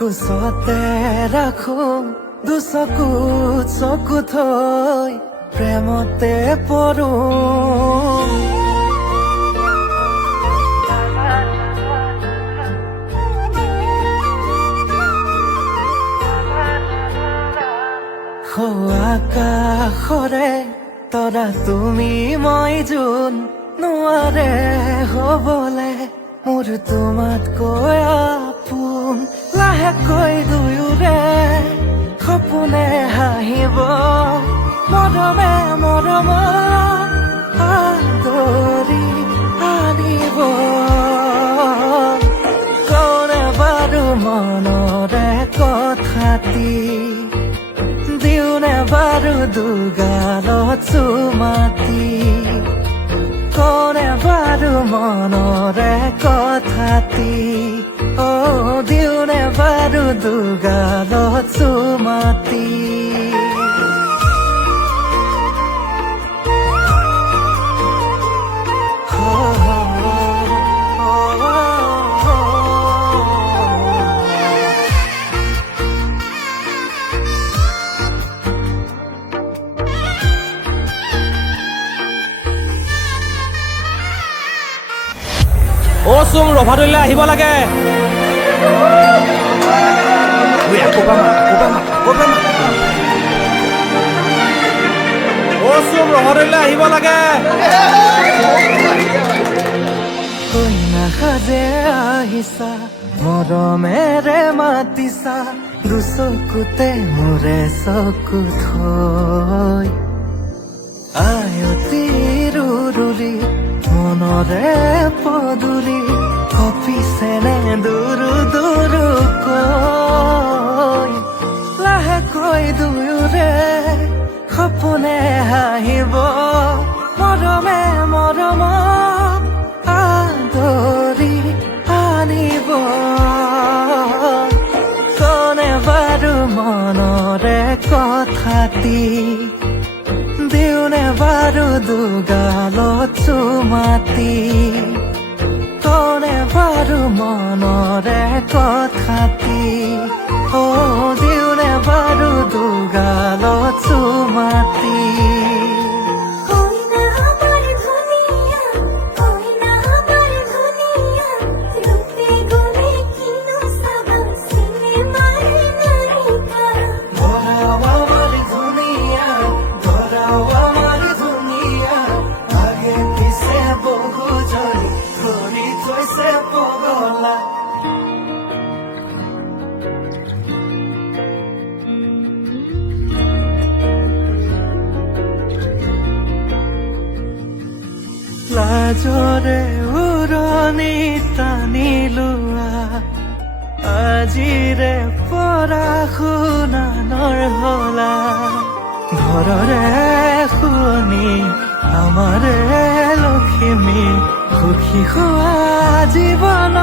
কোচতে ৰাখো দুচকুত চকু থৈ প্ৰেমতে পৰো আকাশৰে তৰা তুমি মই যোন নোৱাৰে হবলে মোৰ তোমাতকৈ আপোন লাহেকৈ দুয়োৰে সপোনে হাঁহিব মৰমে মৰম আদৰি আনিব কোনে বাৰু মনৰে কথাটি দিওনে বাৰু দুগালত চুমাতি কোনে বাৰু মনৰে কথাটি দিওনে বাৰু দুগালত চুমাতি অ চুম ৰভাদলৈ আহিব লাগে অ চুম ৰভাদলৈ আহিব লাগে কইনা সাজে আহিছা মৰমেৰে মাতিছা দুচকুতে মোৰে চকু থৈ আয়তি ৰুৰুলি মনৰে পদূলি কপিছেনে দুৰু দুৰুকৈ লাহেকৈ দুয়োৰে সপোনে হাঁহিব মৰমে মৰম আদৰি আনিব কোনে বাৰু মনৰে কথাটি দিওনে বাৰু দুগালত চুমাতি কোনে বাৰু মনৰে কথাটি দিওনে বাৰু দুগালত চুমাতি লাজৰে উৰণি টানি লোৱা আজিৰে পৰা শুনানৰ হলা ঘৰৰে শুৱনি আমাৰে লখিমী সুখী হোৱা জীৱন